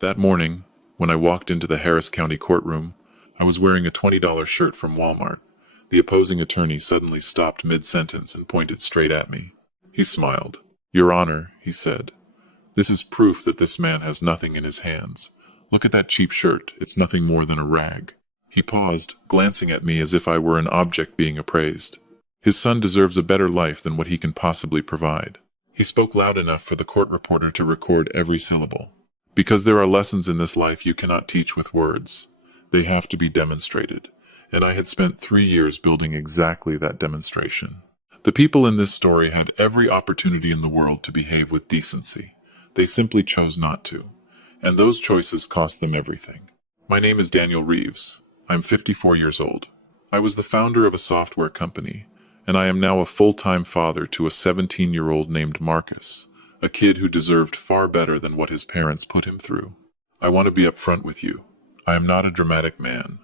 That morning, when I walked into the Harris County courtroom, I was wearing a $20 shirt from Walmart. The opposing attorney suddenly stopped mid-sentence and pointed straight at me. He smiled. "Your Honor," he said, "this is proof that this man has nothing in his hands. Look at that cheap shirt. It's nothing more than a rag." He paused, glancing at me as if I were an object being appraised. His son deserves a better life than what he can possibly provide. He spoke loud enough for the court reporter to record every syllable. Because there are lessons in this life you cannot teach with words. They have to be demonstrated. And I had spent 3 years building exactly that demonstration. The people in this story had every opportunity in the world to behave with decency. They simply chose not to. And those choices cost them everything. My name is Daniel Reeves. I'm 54 years old. I was the founder of a software company, and I am now a full-time father to a 17-year-old named Marcus, a kid who deserved far better than what his parents put him through. I want to be upfront with you. I am not a dramatic man.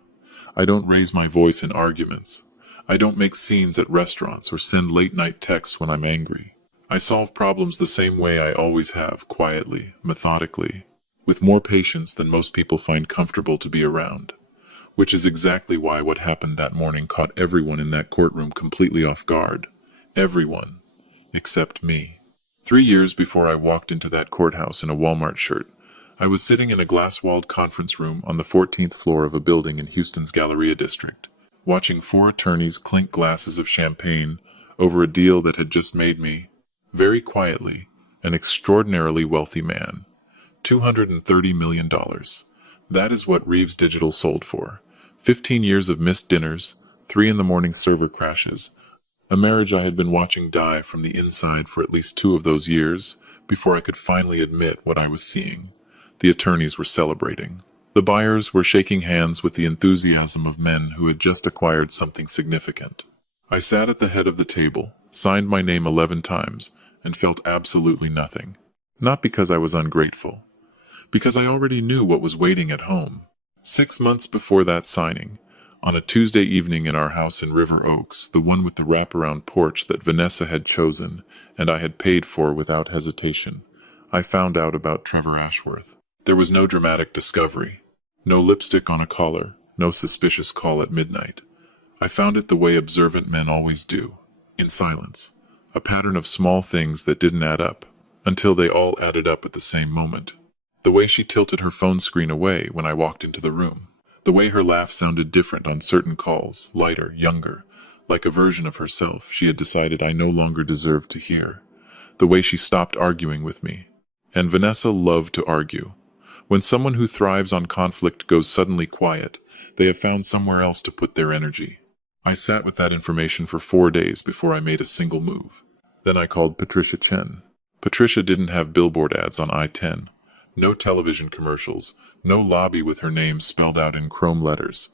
I don't raise my voice in arguments. I don't make scenes at restaurants or send late-night texts when I'm angry. I solve problems the same way I always have, quietly, methodically, with more patience than most people find comfortable to be around. Which is exactly why what happened that morning caught everyone in that courtroom completely off guard. Everyone. Except me. 3 years before I walked into that courthouse in a Walmart shirt, I was sitting in a glass-walled conference room on the 14th floor of a building in Houston's Galleria district, watching 4 attorneys clink glasses of champagne over a deal that had just made me, very quietly, an extraordinarily wealthy man. $230 million. That is what Reeves Digital sold for. 15 years of missed dinners, 3 in the morning server crashes, a marriage I had been watching die from the inside for at least 2 of those years before I could finally admit what I was seeing. The attorneys were celebrating. The buyers were shaking hands with the enthusiasm of men who had just acquired something significant. I sat at the head of the table, signed my name 11 times, and felt absolutely nothing. Not because I was ungrateful. Because I already knew what was waiting at home. 6 months before that signing, on a Tuesday evening in our house in River Oaks, the one with the wraparound porch that Vanessa had chosen and I had paid for without hesitation, I found out about Trevor Ashworth. There was no dramatic discovery, no lipstick on a collar, no suspicious call at midnight. I found it the way observant men always do, in silence, a pattern of small things that didn't add up, until they all added up at the same moment. The way she tilted her phone screen away when I walked into the room. The way her laugh sounded different on certain calls, lighter, younger, like a version of herself she had decided I no longer deserved to hear. The way she stopped arguing with me. And Vanessa loved to argue. When someone who thrives on conflict goes suddenly quiet, they have found somewhere else to put their energy. I sat with that information for 4 days before I made a single move. Then I called Patricia Chen. Patricia didn't have billboard ads on I-10. No television commercials, no lobby with her name spelled out in chrome letters.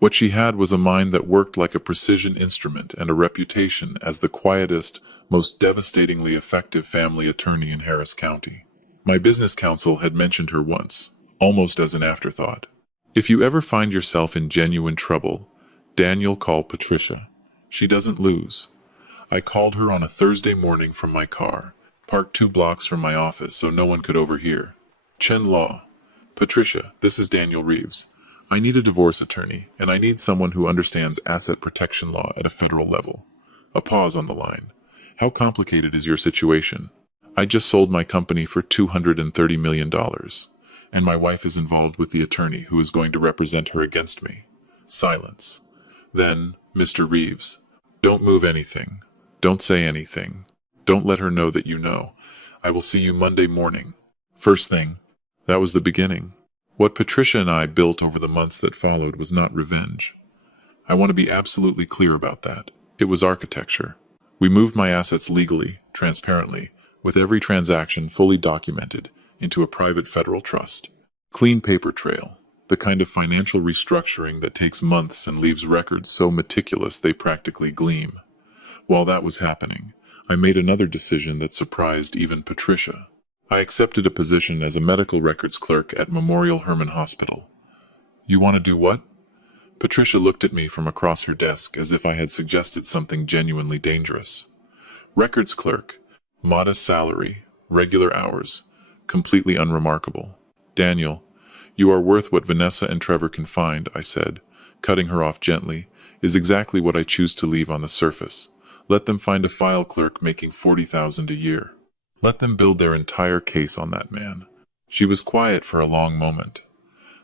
What she had was a mind that worked like a precision instrument and a reputation as the quietest, most devastatingly effective family attorney in Harris County. My business counsel had mentioned her once, almost as an afterthought. If you ever find yourself in genuine trouble, Daniel, call Patricia. She doesn't lose. I called her on a Thursday morning from my car, parked 2 blocks from my office so no one could overhear. Chen Law. Patricia, this is Daniel Reeves. I need a divorce attorney, and I need someone who understands asset protection law at a federal level. A pause on the line. How complicated is your situation? I just sold my company for $230 million, and my wife is involved with the attorney who is going to represent her against me. Silence. Then, Mr. Reeves, don't move anything. Don't say anything. Don't let her know that you know. I will see you Monday morning. First thing. That was the beginning. What Patricia and I built over the months that followed was not revenge. I want to be absolutely clear about that. It was architecture. We moved my assets legally, transparently, with every transaction fully documented, into a private federal trust. Clean paper trail. The kind of financial restructuring that takes months and leaves records so meticulous they practically gleam. While that was happening, I made another decision that surprised even Patricia. I accepted a position as a medical records clerk at Memorial Hermann Hospital. You want to do what? Patricia looked at me from across her desk as if I had suggested something genuinely dangerous. Records clerk. Modest salary. Regular hours. Completely unremarkable. Daniel, You are worth what Vanessa and Trevor can find, I said, cutting her off gently, is exactly what I choose to leave on the surface. Let them find a file clerk making $40,000 a year. Let them build their entire case on that man. She was quiet for a long moment.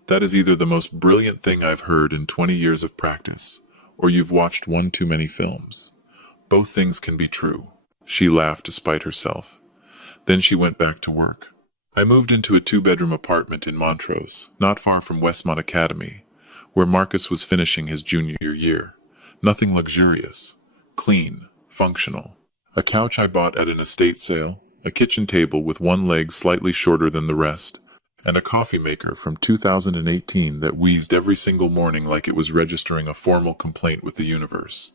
That is either the most brilliant thing I've heard in 20 years of practice, or you've watched one too many films. Both things can be true. She laughed despite herself. Then she went back to work. I moved into a 2-bedroom apartment in Montrose, not far from Westmont Academy, where Marcus was finishing his junior year. Nothing luxurious. Clean. Functional. A couch I bought at an estate sale, a kitchen table with one leg slightly shorter than the rest, and a coffee maker from 2018 that wheezed every single morning like it was registering a formal complaint with the universe.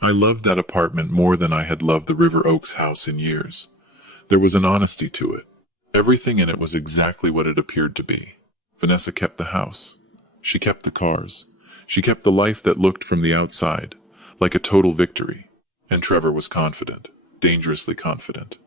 I loved that apartment more than I had loved the River Oaks house in years. There was an honesty to it. Everything in it was exactly what it appeared to be. Vanessa kept the house. She kept the cars. She kept the life that looked from the outside like a total victory. And Trevor was confident, dangerously confident.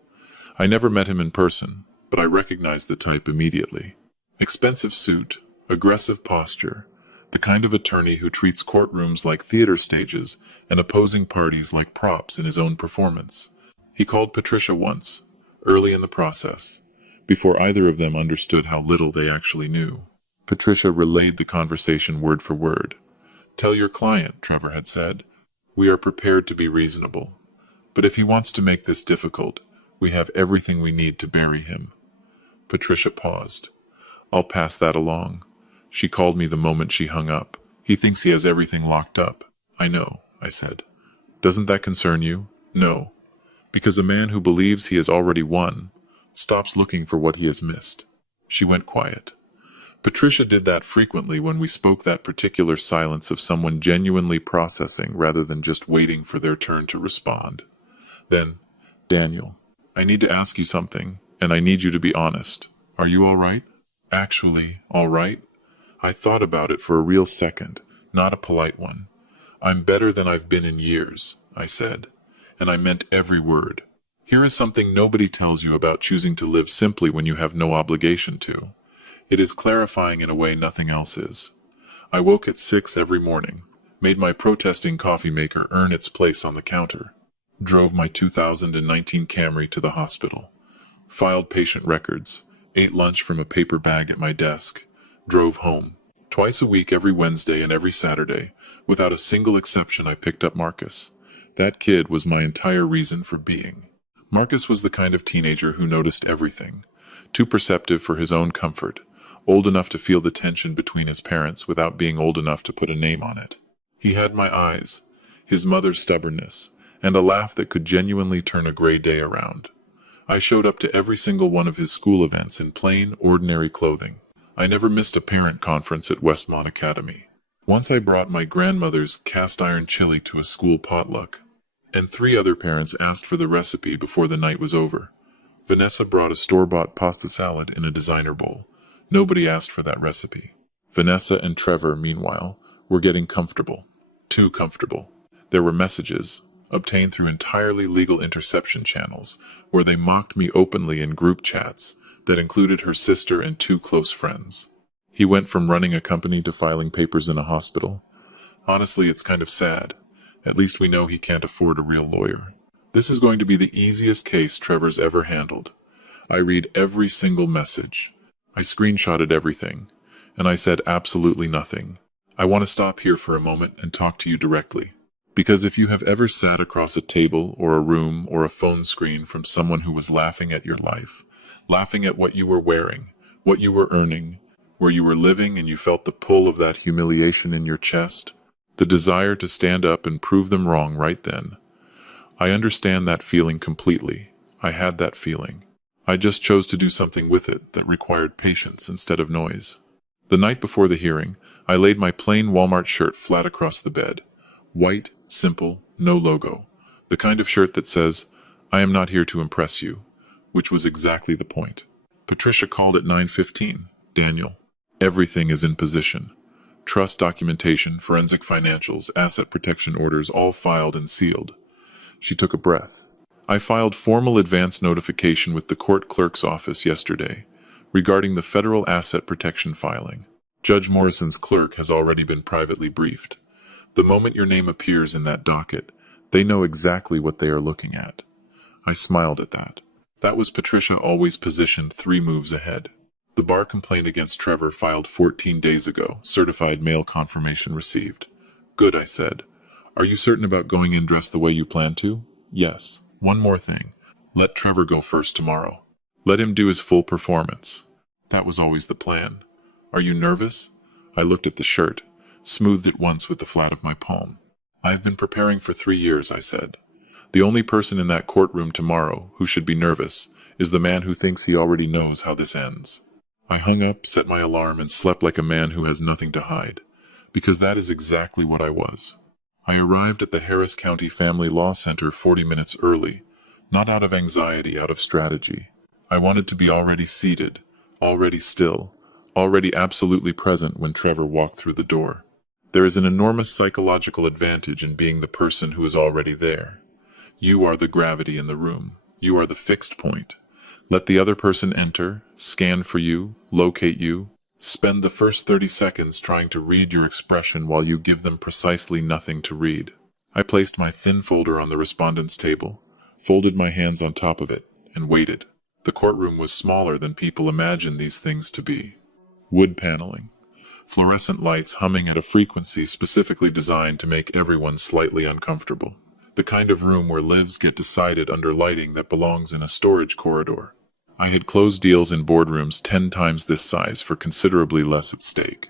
I never met him in person, but I recognized the type immediately. Expensive suit, aggressive posture, the kind of attorney who treats courtrooms like theater stages and opposing parties like props in his own performance. He called Patricia once, early in the process, before either of them understood how little they actually knew. Patricia relayed the conversation word for word. "Tell your client," Trevor had said. "We are prepared to be reasonable. But if he wants to make this difficult, we have everything we need to bury him." Patricia paused. "I'll pass that along." She called me the moment she hung up. "He thinks he has everything locked up." "I know," I said. "Doesn't that concern you?" "No. Because a man who believes he has already won stops looking for what he has missed." She went quiet. Patricia did that frequently when we spoke, that particular silence of someone genuinely processing rather than just waiting for their turn to respond. Then, "Daniel, I need to ask you something, and I need you to be honest. Are you all right?" "Actually, all right?" I thought about it for a real second, not a polite one. "I'm better than I've been in years," I said, and I meant every word. Here is something nobody tells you about choosing to live simply when you have no obligation to. It is clarifying in a way nothing else is. I woke at 6 every morning, made my protesting coffee maker earn its place on the counter, drove my 2019 Camry to the hospital, filed patient records, ate lunch from a paper bag at my desk, drove home. Twice a week, every Wednesday and every Saturday, without a single exception, I picked up Marcus. That kid was my entire reason for being. Marcus was the kind of teenager who noticed everything, too perceptive for his own comfort, old enough to feel the tension between his parents without being old enough to put a name on it. He had my eyes, his mother's stubbornness, and a laugh that could genuinely turn a gray day around. I showed up to every single one of his school events in plain, ordinary clothing. I never missed a parent conference at Westmont Academy. Once I brought my grandmother's cast-iron chili to a school potluck, and 3 other parents asked for the recipe before the night was over. Vanessa brought a store-bought pasta salad in a designer bowl. Nobody asked for that recipe. Vanessa and Trevor, meanwhile, were getting comfortable. Too comfortable. There were messages, obtained through entirely legal interception channels, where they mocked me openly in group chats that included her sister and 2 close friends. He went from running a company to filing papers in a hospital. Honestly, it's kind of sad. At least we know he can't afford a real lawyer. This is going to be the easiest case Trevor's ever handled. I read every single message. I screenshotted everything, and I said absolutely nothing. I want to stop here for a moment and talk to you directly. Because if you have ever sat across a table or a room or a phone screen from someone who was laughing at your life, laughing at what you were wearing, what you were earning, where you were living, and you felt the pull of that humiliation in your chest, the desire to stand up and prove them wrong right then. I understand that feeling completely. I had that feeling. I just chose to do something with it that required patience instead of noise. The night before the hearing, I laid my plain Walmart shirt flat across the bed. White, simple, no logo. The kind of shirt that says, "I am not here to impress you," which was exactly the point. Patricia called at 9:15. "Daniel, everything is in position. Trust documentation, forensic financials, asset protection orders, all filed and sealed." She took a breath. "I filed formal advance notification with the court clerk's office yesterday regarding the federal asset protection filing. Judge Morrison's clerk has already been privately briefed. The moment your name appears in that docket, they know exactly what they are looking at. I smiled at that. That was Patricia always positioned 3 moves ahead. The bar complaint against Trevor filed 14 days ago, certified mail confirmation received. Good, I said. Are you certain about going in dressed the way you plan to? Yes. One more thing. Let Trevor go first tomorrow. Let him do his full performance. That was always the plan. Are you nervous? I looked at the shirt, smoothed it once with the flat of my palm. I have been preparing for 3 years, I said. The only person in that courtroom tomorrow who should be nervous is the man who thinks he already knows how this ends. I hung up, set my alarm, and slept like a man who has nothing to hide, because that is exactly what I was. I arrived at the Harris County Family Law Center 40 minutes early, not out of anxiety, out of strategy. I wanted to be already seated, already still, already absolutely present when Trevor walked through the door. There is an enormous psychological advantage in being the person who is already there. You are the gravity in the room. You are the fixed point. Let the other person enter, scan for you, locate you. Spend the first 30 seconds trying to read your expression while you give them precisely nothing to read. I placed my thin folder on the respondent's table, folded my hands on top of it, and waited. The courtroom was smaller than people imagine these things to be. Wood paneling. Fluorescent lights humming at a frequency specifically designed to make everyone slightly uncomfortable. The kind of room where lives get decided under lighting that belongs in a storage corridor. I had closed deals in boardrooms 10 times this size for considerably less at stake.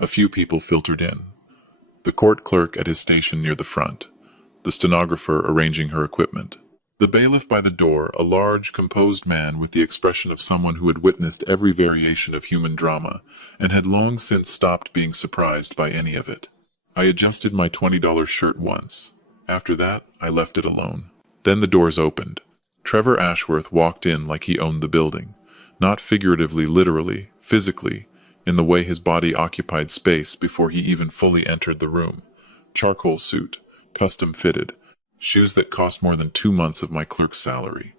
A few people filtered in. The court clerk at his station near the front, the stenographer arranging her equipment, the bailiff by the door, a large, composed man with the expression of someone who had witnessed every variation of human drama and had long since stopped being surprised by any of it. I adjusted my $20 shirt once. After that, I left it alone. Then the doors opened. Trevor Ashworth walked in like he owned the building, not figuratively, literally, physically, in the way his body occupied space before he even fully entered the room. Charcoal suit, custom fitted, shoes that cost more than 2 months of my clerk's salary,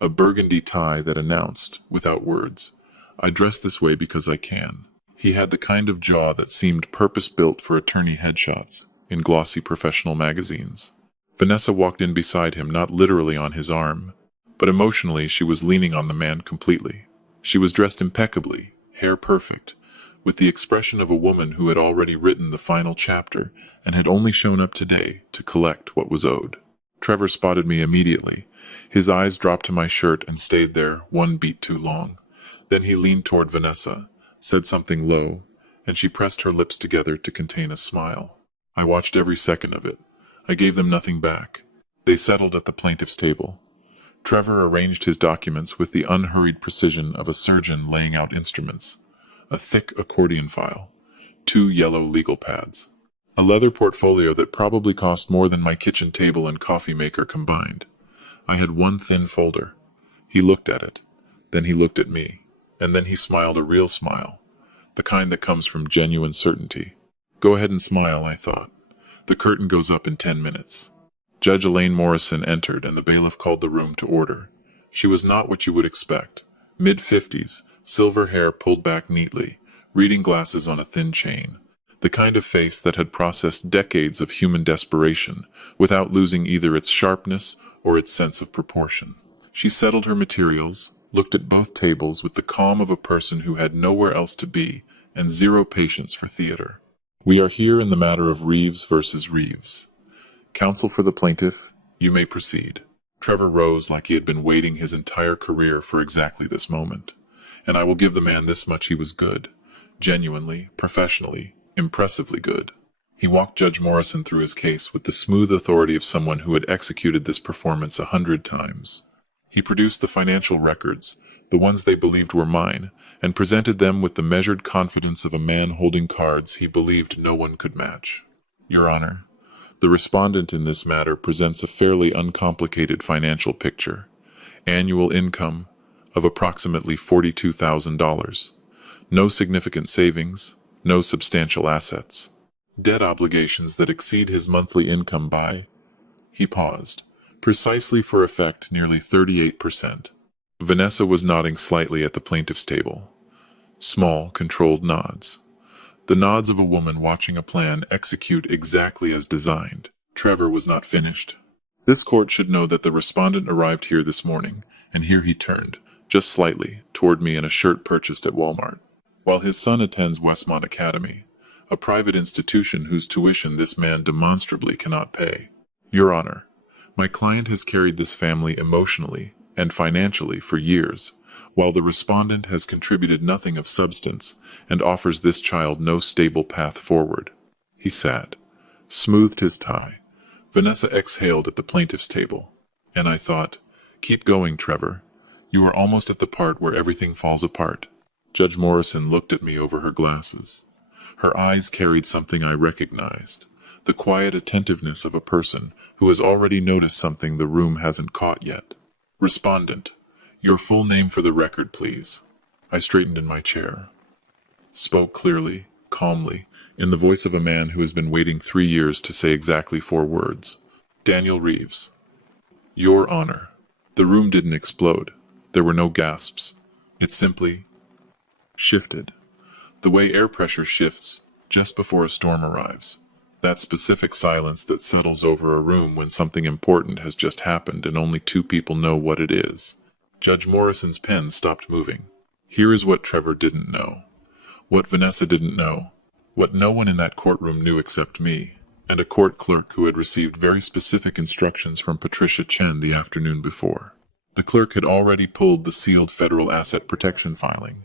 a burgundy tie that announced, without words, I dress this way because I can. He had the kind of jaw that seemed purpose-built for attorney headshots in glossy professional magazines. Vanessa walked in beside him, not literally on his arm, but emotionally she was leaning on the man completely. She was dressed impeccably, hair perfect, with the expression of a woman who had already written the final chapter and had only shown up today to collect what was owed. Trevor spotted me immediately. His eyes dropped to my shirt and stayed there 1 beat too long. Then he leaned toward Vanessa, said something low, and she pressed her lips together to contain a smile. I watched every second of it. I gave them nothing back. They settled at the plaintiff's table. Trevor arranged his documents with the unhurried precision of a surgeon laying out instruments. A thick accordion file, 2 yellow legal pads, a leather portfolio that probably cost more than my kitchen table and coffee maker combined. I had 1 thin folder. He looked at it. Then he looked at me. And then he smiled a real smile, the kind that comes from genuine certainty. Go ahead and smile, I thought. The curtain goes up in 10 minutes. Judge Elaine Morrison entered, and the bailiff called the room to order. She was not what you would expect. Mid-50s, silver hair pulled back neatly, reading glasses on a thin chain. The kind of face that had processed decades of human desperation without losing either its sharpness or its sense of proportion. She settled her materials, looked at both tables with the calm of a person who had nowhere else to be and 0 patience for theater. We are here in the matter of Reeves versus Reeves. Counsel for the plaintiff, you may proceed. Trevor rose like he had been waiting his entire career for exactly this moment. And I will give the man this much: he was good. Genuinely, professionally, impressively good. He walked Judge Morrison through his case with the smooth authority of someone who had executed this performance 100 times. He produced the financial records, the ones they believed were mine, and presented them with the measured confidence of a man holding cards he believed no one could match. Your Honor, the respondent in this matter presents a fairly uncomplicated financial picture. Annual income of approximately $42,000. No significant savings, no substantial assets. Debt obligations that exceed his monthly income by, he paused, precisely for effect, nearly 38%. Vanessa was nodding slightly at the plaintiff's table. Small, controlled nods. The nods of a woman watching a plan execute exactly as designed. Trevor was not finished. This court should know that the respondent arrived here this morning, and here he turned, just slightly, toward me in a shirt purchased at Walmart. While his son attends Westmont Academy, a private institution whose tuition this man demonstrably cannot pay. Your Honor, my client has carried this family emotionally and financially for years, while the respondent has contributed nothing of substance and offers this child no stable path forward. He sat, smoothed his tie. Vanessa exhaled at the plaintiff's table, and I thought, keep going, Trevor. You are almost at the part where everything falls apart. Judge Morrison looked at me over her glasses. Her eyes carried something I recognized, the quiet attentiveness of a person who has already noticed something the room hasn't caught yet. Respondent, your full name for the record, please. I straightened in my chair, spoke clearly, calmly, in the voice of a man who has been waiting 3 years to say exactly 4 words. Daniel Reeves. Your Honor. The room didn't explode. There were no gasps. It simply shifted. The way air pressure shifts just before a storm arrives. That specific silence that settles over a room when something important has just happened and only 2 people know what it is. Judge Morrison's pen stopped moving. Here is what Trevor didn't know. What Vanessa didn't know. What no one in that courtroom knew except me, and a court clerk who had received very specific instructions from Patricia Chen the afternoon before. The clerk had already pulled the sealed federal asset protection filing,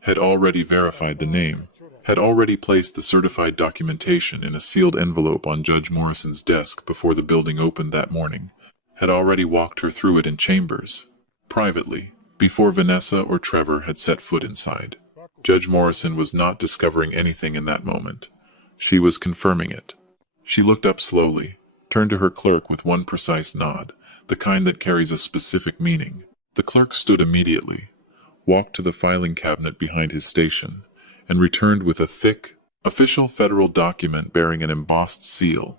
had already verified the name, had already placed the certified documentation in a sealed envelope on Judge Morrison's desk before the building opened that morning, had already walked her through it in chambers, privately, before Vanessa or Trevor had set foot inside. Judge Morrison was not discovering anything in that moment. She was confirming it. She looked up slowly, turned to her clerk with one precise nod, the kind that carries a specific meaning. The clerk stood immediately, walked to the filing cabinet behind his station, and returned with a thick, official federal document bearing an embossed seal.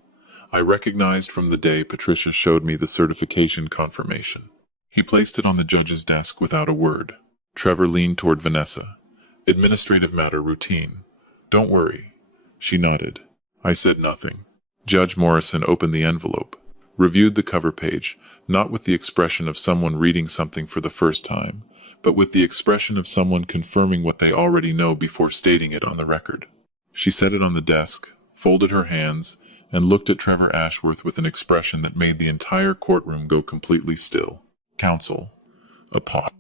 I recognized from the day Patricia showed me the certification confirmation. He placed it on the judge's desk without a word. Trevor leaned toward Vanessa. Administrative matter routine. Don't worry. She nodded. I said nothing. Judge Morrison opened the envelope, reviewed the cover page, not with the expression of someone reading something for the first time, but with the expression of someone confirming what they already know before stating it on the record. She set it on the desk, folded her hands, and looked at Trevor Ashworth with an expression that made the entire courtroom go completely still. Counsel. A pause.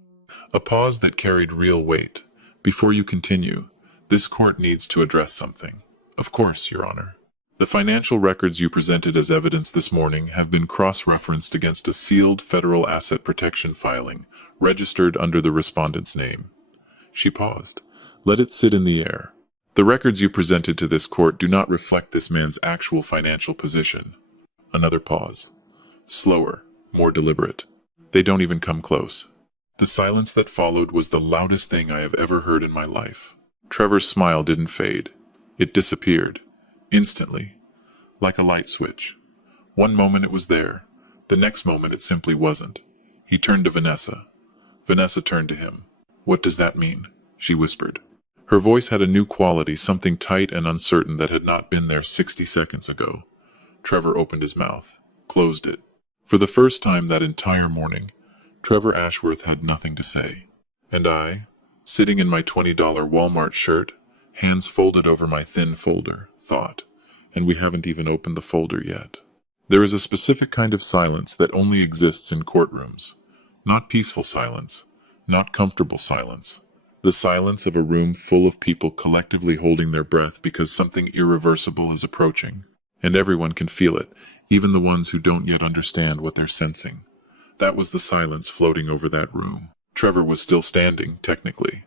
A pause that carried real weight. Before you continue, this court needs to address something. Of course, Your Honor. The financial records you presented as evidence this morning have been cross-referenced against a sealed federal asset protection filing, registered under the respondent's name. She paused. Let it sit in the air. The records you presented to this court do not reflect this man's actual financial position. Another pause. Slower, more deliberate. They don't even come close. The silence that followed was the loudest thing I have ever heard in my life. Trevor's smile didn't fade. It disappeared. Instantly. Like a light switch. One moment it was there. The next moment it simply wasn't. He turned to Vanessa. Vanessa turned to him. What does that mean? She whispered. Her voice had a new quality, something tight and uncertain that had not been there 60 seconds ago. Trevor opened his mouth, closed it. For the first time that entire morning, Trevor Ashworth had nothing to say. And I, sitting in my $20 Walmart shirt, hands folded over my thin folder, thought, and we haven't even opened the folder yet. There is a specific kind of silence that only exists in courtrooms. Not peaceful silence, not comfortable silence. The silence of a room full of people collectively holding their breath because something irreversible is approaching. And everyone can feel it, even the ones who don't yet understand what they're sensing. That was the silence floating over that room. Trevor was still standing, technically.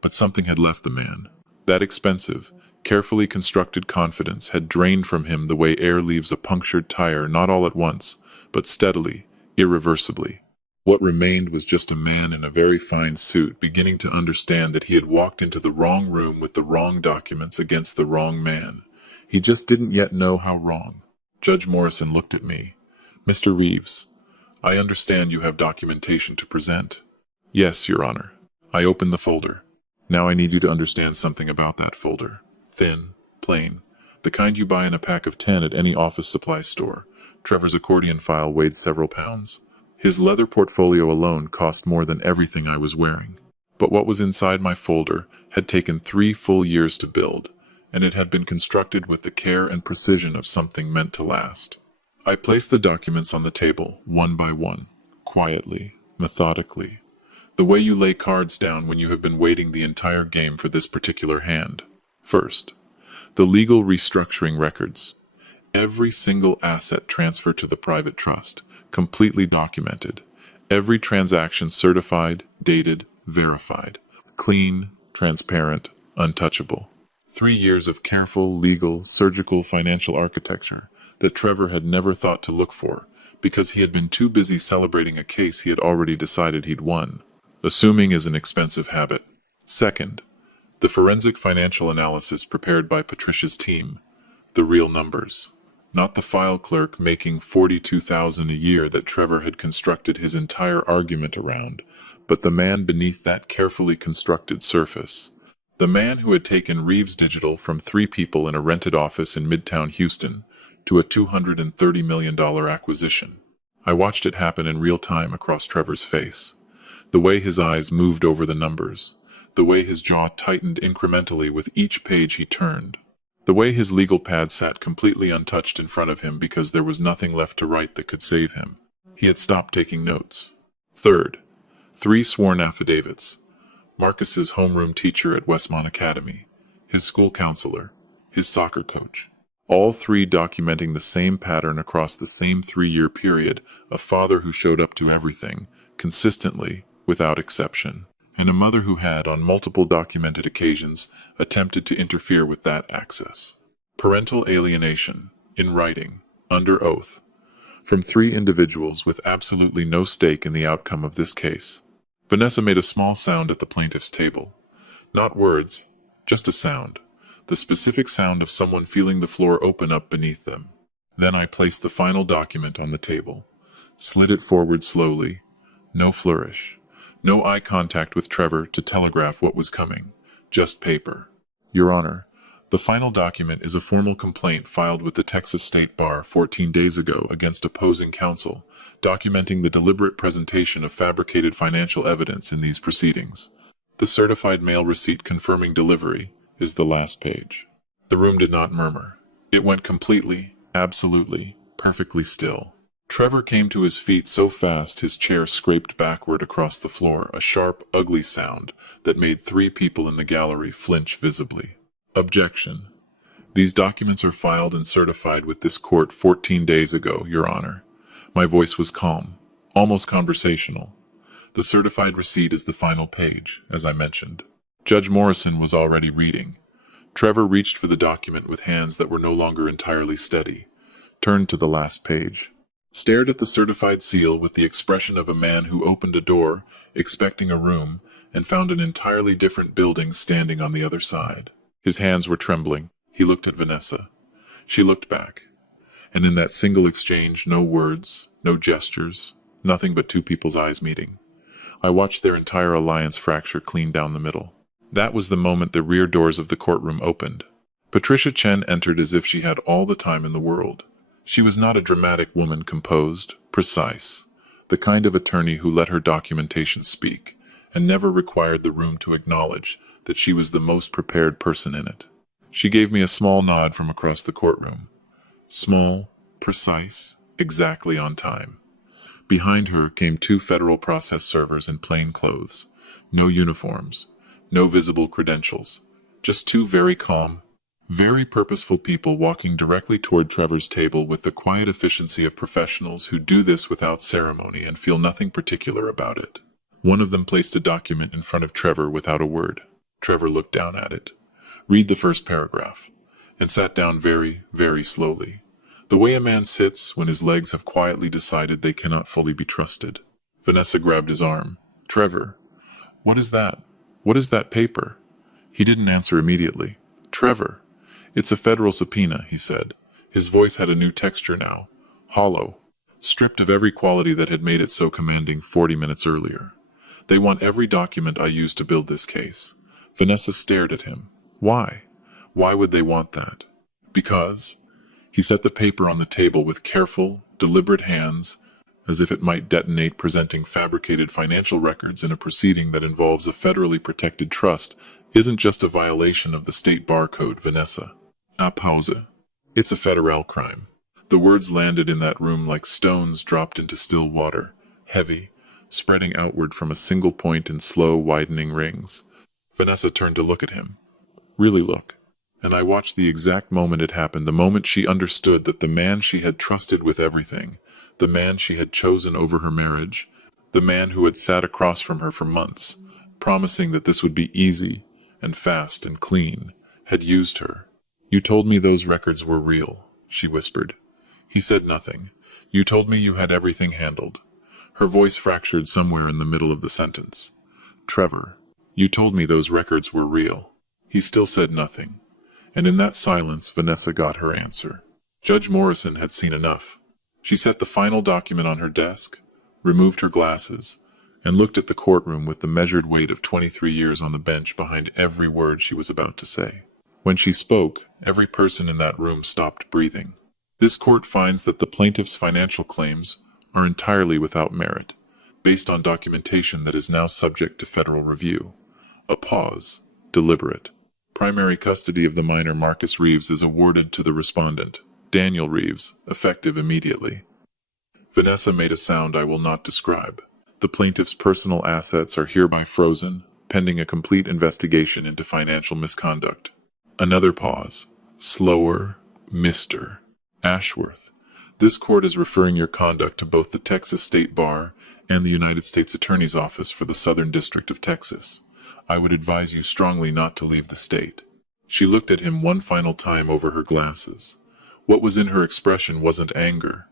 But something had left the man. That expensive, carefully constructed confidence had drained from him the way air leaves a punctured tire, not all at once, but steadily, irreversibly. What remained was just a man in a very fine suit beginning to understand that he had walked into the wrong room with the wrong documents against the wrong man. He just didn't yet know how wrong. Judge Morrison looked at me. Mr. Reeves, I understand you have documentation to present. Yes, Your Honor. I opened the folder. Now I need you to understand something about that folder. thin, plain, the kind you buy in a pack of 10 at any office supply store. Trevor's accordion file weighed several pounds. His leather portfolio alone cost more than everything I was wearing. But what was inside my folder had taken 3 full years to build, and it had been constructed with the care and precision of something meant to last. I placed the documents on the table, one by one, quietly, methodically, the way you lay cards down when you have been waiting the entire game for this particular hand. First, the legal restructuring records. Every single asset transferred to the private trust, completely documented. Every transaction certified, dated, verified. Clean, transparent, untouchable. 3 years of careful, legal, surgical financial architecture that Trevor had never thought to look for, because he had been too busy celebrating a case he had already decided he'd won. Assuming is an expensive habit. Second, the forensic financial analysis prepared by Patricia's team. The real numbers. Not the file clerk making $42,000 a year that Trevor had constructed his entire argument around, but the man beneath that carefully constructed surface. The man who had taken Reeves Digital from 3 people in a rented office in Midtown Houston to a $230 million acquisition. I watched it happen in real time across Trevor's face. The way his eyes moved over the numbers. The way his jaw tightened incrementally with each page he turned. The way his legal pad sat completely untouched in front of him because there was nothing left to write that could save him. He had stopped taking notes. Third, 3 sworn affidavits. Marcus's homeroom teacher at Westmont Academy, his school counselor, his soccer coach. All 3 documenting the same pattern across the same 3-year period, a father who showed up to everything, consistently, without exception, and a mother who had, on multiple documented occasions, attempted to interfere with that access. Parental alienation, in writing, under oath, from 3 individuals with absolutely no stake in the outcome of this case. Vanessa made a small sound at the plaintiff's table. Not words, just a sound. The specific sound of someone feeling the floor open up beneath them. Then I placed the final document on the table, slid it forward slowly. No flourish. No eye contact with Trevor to telegraph what was coming. Just paper. Your Honor, the final document is a formal complaint filed with the Texas State Bar 14 days ago against opposing counsel, documenting the deliberate presentation of fabricated financial evidence in these proceedings. The certified mail receipt confirming delivery is the last page. The room did not murmur. It went completely, absolutely, perfectly still. Trevor came to his feet so fast his chair scraped backward across the floor, a sharp, ugly sound that made 3 people in the gallery flinch visibly. Objection. These documents are filed and certified with this court 14 days ago, Your Honor. My voice was calm, almost conversational. The certified receipt is the final page, as I mentioned. Judge Morrison was already reading. Trevor reached for the document with hands that were no longer entirely steady, turned to the last page, stared at the certified seal with the expression of a man who opened a door, expecting a room, and found an entirely different building standing on the other side. His hands were trembling. He looked at Vanessa. She looked back. And in that single exchange, no words, no gestures, nothing but 2 people's eyes meeting. I watched their entire alliance fracture clean down the middle. That was the moment the rear doors of the courtroom opened. Patricia Chen entered as if she had all the time in the world. She was not a dramatic woman, composed, precise, the kind of attorney who let her documentation speak, and never required the room to acknowledge that she was the most prepared person in it. She gave me a small nod from across the courtroom. Small, precise, exactly on time. Behind her came 2 federal process servers in plain clothes, no uniforms, no visible credentials, just 2 very calm, very purposeful people walking directly toward Trevor's table with the quiet efficiency of professionals who do this without ceremony and feel nothing particular about it. One of them placed a document in front of Trevor without a word. Trevor looked down at it. Read the first paragraph, and sat down very, very slowly, the way a man sits when his legs have quietly decided they cannot fully be trusted. Vanessa grabbed his arm. Trevor, what is that? What is that paper? He didn't answer immediately. Trevor, it's a federal subpoena, he said. His voice had a new texture now, hollow, stripped of every quality that had made it so commanding 40 minutes earlier. They want every document I used to build this case. Vanessa stared at him. Why? Why would they want that? Because he set the paper on the table with careful, deliberate hands, as if it might detonate, presenting fabricated financial records in a proceeding that involves a federally protected trust isn't just a violation of the state bar code, Vanessa. A pause. It's a federal crime. The words landed in that room like stones dropped into still water, heavy, spreading outward from a single point in slow, widening rings. Vanessa turned to look at him. Really look. And I watched the exact moment it happened, the moment she understood that the man she had trusted with everything, the man she had chosen over her marriage, the man who had sat across from her for months, promising that this would be easy and fast and clean, had used her. You told me those records were real, she whispered. He said nothing. You told me you had everything handled. Her voice fractured somewhere in the middle of the sentence. Trevor, you told me those records were real. He still said nothing. And in that silence, Vanessa got her answer. Judge Morrison had seen enough. She set the final document on her desk, removed her glasses, and looked at the courtroom with the measured weight of 23 years on the bench behind every word she was about to say. When she spoke, every person in that room stopped breathing. This court finds that the plaintiff's financial claims are entirely without merit, based on documentation that is now subject to federal review. A pause, deliberate. Primary custody of the minor Marcus Reeves is awarded to the respondent, Daniel Reeves, effective immediately. Vanessa made a sound I will not describe. The plaintiff's personal assets are hereby frozen, pending a complete investigation into financial misconduct. Another pause. Slower, Mr. Ashworth. This court is referring your conduct to both the Texas State Bar and the United States Attorney's Office for the Southern District of Texas. I would advise you strongly not to leave the state. She looked at him one final time over her glasses. What was in her expression wasn't anger.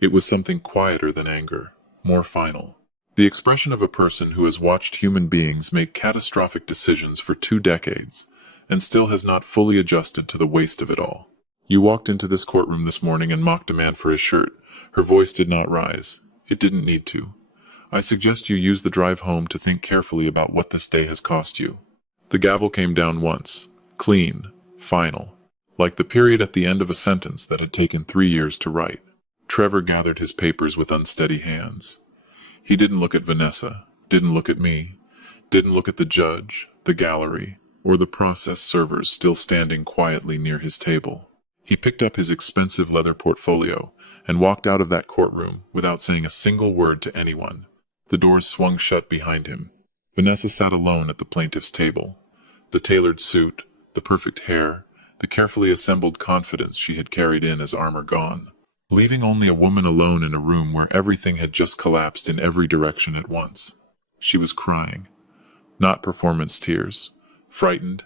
It was something quieter than anger, more final. The expression of a person who has watched human beings make catastrophic decisions for 2 decades, and still has not fully adjusted to the waste of it all. You walked into this courtroom this morning and mocked a man for his shirt. Her voice did not rise. It didn't need to. I suggest you use the drive home to think carefully about what this day has cost you. The gavel came down once, clean, final, like the period at the end of a sentence that had taken 3 years to write. Trevor gathered his papers with unsteady hands. He didn't look at Vanessa, didn't look at me, didn't look at the judge, the gallery, or the process servers still standing quietly near his table. He picked up his expensive leather portfolio and walked out of that courtroom without saying a single word to anyone. The doors swung shut behind him. Vanessa sat alone at the plaintiff's table. The tailored suit, the perfect hair, the carefully assembled confidence she had carried in as armor gone, leaving only a woman alone in a room where everything had just collapsed in every direction at once. She was crying. Not performance tears. Frightened,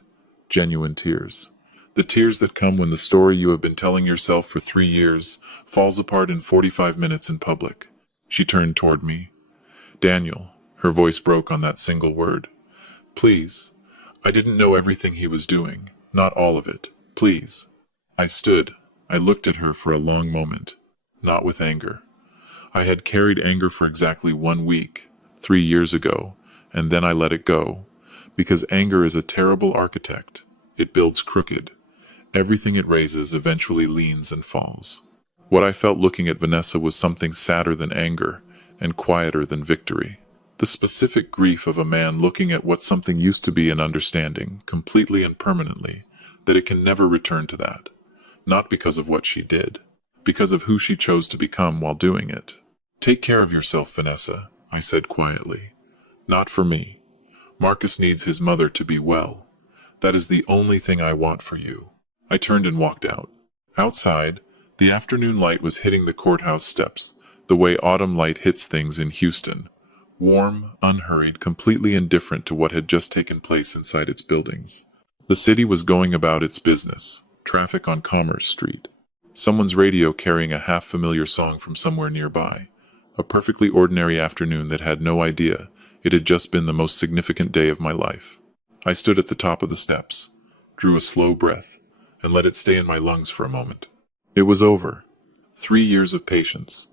genuine tears. The tears that come when the story you have been telling yourself for 3 years falls apart in 45 minutes in public. She turned toward me. Daniel, her voice broke on that single word. Please. I didn't know everything he was doing. Not all of it. Please. I stood. I looked at her for a long moment. Not with anger. I had carried anger for exactly 1 week, 3 years ago, and then I let it go. Because anger is a terrible architect. It builds crooked. Everything it raises eventually leans and falls. What I felt looking at Vanessa was something sadder than anger, and quieter than victory. The specific grief of a man looking at what something used to be and understanding, completely and permanently, that it can never return to that. Not because of what she did, because of who she chose to become while doing it. Take care of yourself, Vanessa, I said quietly. Not for me. Marcus needs his mother to be well. That is the only thing I want for you. I turned and walked out. Outside, the afternoon light was hitting the courthouse steps, the way autumn light hits things in Houston. Warm, unhurried, completely indifferent to what had just taken place inside its buildings. The city was going about its business. Traffic on Commerce Street. Someone's radio carrying a half-familiar song from somewhere nearby. A perfectly ordinary afternoon that had no idea it had just been the most significant day of my life. I stood at the top of the steps, drew a slow breath, and let it stay in my lungs for a moment. It was over. 3 years of patience.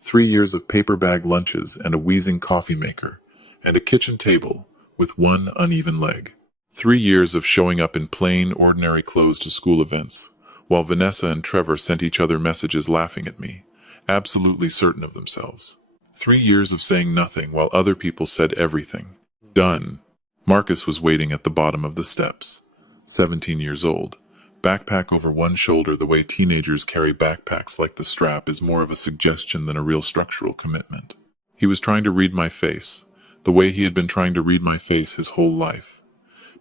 3 years of paper bag lunches and a wheezing coffee maker, and a kitchen table with one uneven leg. 3 years of showing up in plain, ordinary clothes to school events, while Vanessa and Trevor sent each other messages laughing at me, absolutely certain of themselves. 3 years of saying nothing while other people said everything. Done. Marcus was waiting at the bottom of the steps. 17 years old. Backpack over one shoulder. The way teenagers carry backpacks like the strap is more of a suggestion than a real structural commitment. He was trying to read my face, the way he had been trying to read my face his whole life.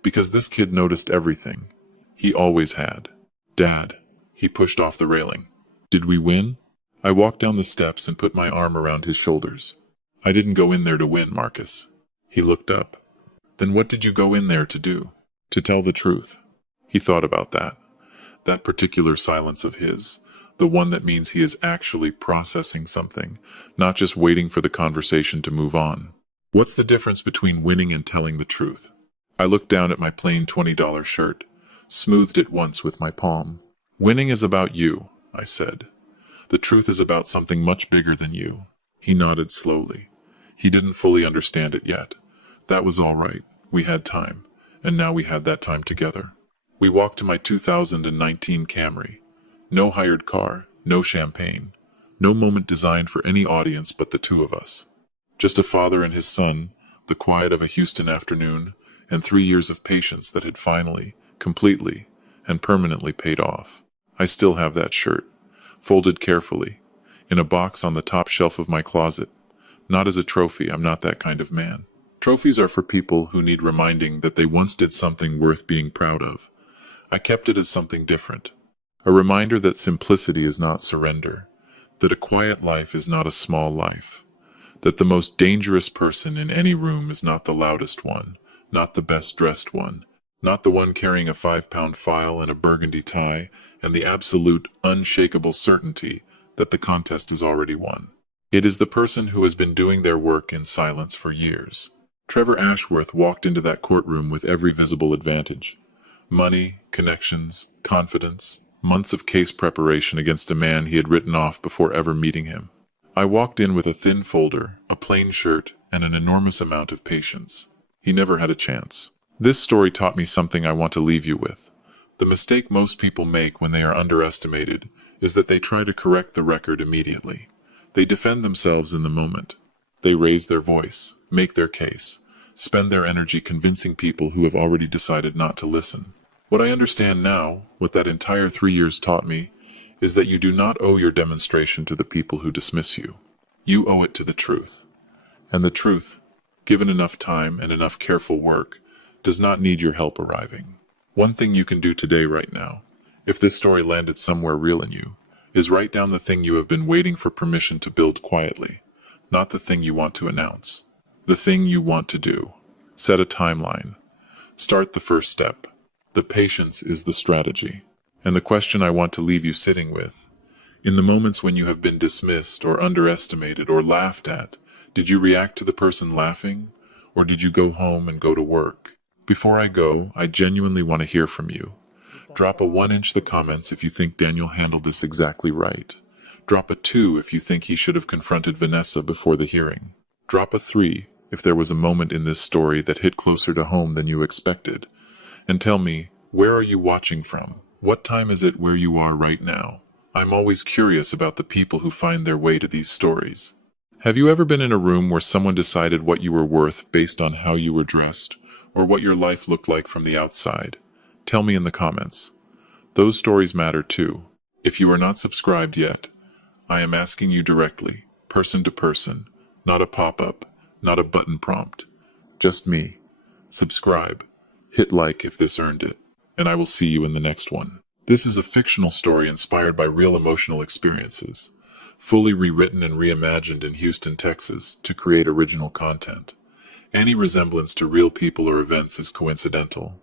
Because this kid noticed everything. He always had. Dad. He pushed off the railing. Did we win? I walked down the steps and put my arm around his shoulders. I didn't go in there to win, Marcus. He looked up. Then what did you go in there to do? To tell the truth. He thought about that. That particular silence of his. The one that means he is actually processing something, not just waiting for the conversation to move on. What's the difference between winning and telling the truth? I looked down at my plain $20 shirt, smoothed it once with my palm. Winning is about you, I said. The truth is about something much bigger than you. He nodded slowly. He didn't fully understand it yet. That was all right. We had time, and now we had that time together. We walked to my 2019 Camry. No hired car, no champagne, no moment designed for any audience but the two of us. Just a father and his son, the quiet of a Houston afternoon, and 3 years of patience that had finally, completely, and permanently paid off. I still have that shirt, folded carefully, in a box on the top shelf of my closet. Not as a trophy, I'm not that kind of man. Trophies are for people who need reminding that they once did something worth being proud of. I kept it as something different. A reminder that simplicity is not surrender, that a quiet life is not a small life, that the most dangerous person in any room is not the loudest one, not the best dressed one, not the one carrying a 5-pound file and a burgundy tie, and the absolute, unshakable certainty that the contest is already won. It is the person who has been doing their work in silence for years. Trevor Ashworth walked into that courtroom with every visible advantage. Money, connections, confidence, months of case preparation against a man he had written off before ever meeting him. I walked in with a thin folder, a plain shirt, and an enormous amount of patience. He never had a chance. This story taught me something I want to leave you with. The mistake most people make when they are underestimated is that they try to correct the record immediately. They defend themselves in the moment. They raise their voice, make their case, spend their energy convincing people who have already decided not to listen. What I understand now, what that entire 3 years taught me, is that you do not owe your demonstration to the people who dismiss you. You owe it to the truth. And the truth, given enough time and enough careful work, does not need your help arriving. One thing you can do today right now, if this story landed somewhere real in you, is write down the thing you have been waiting for permission to build quietly, not the thing you want to announce, the thing you want to do. Set a timeline. Start the first step. The patience is the strategy. And the question I want to leave you sitting with, in the moments when you have been dismissed or underestimated or laughed at, did you react to the person laughing, or did you go home and go to work? Before I go, I genuinely want to hear from you. Drop a 1 in the comments if you think Daniel handled this exactly right. Drop a 2 if you think he should have confronted Vanessa before the hearing. Drop a 3 if there was a moment in this story that hit closer to home than you expected. And tell me, where are you watching from? What time is it where you are right now? I'm always curious about the people who find their way to these stories. Have you ever been in a room where someone decided what you were worth based on how you were dressed, or what your life looked like from the outside? Tell me in the comments. Those stories matter too. If you are not subscribed yet, I am asking you directly, person to person, not a pop-up, not a button prompt. Just me. Subscribe. Hit like if this earned it, and I will see you in the next one. This is a fictional story inspired by real emotional experiences, fully rewritten and reimagined in Houston, Texas, to create original content. Any resemblance to real people or events is coincidental.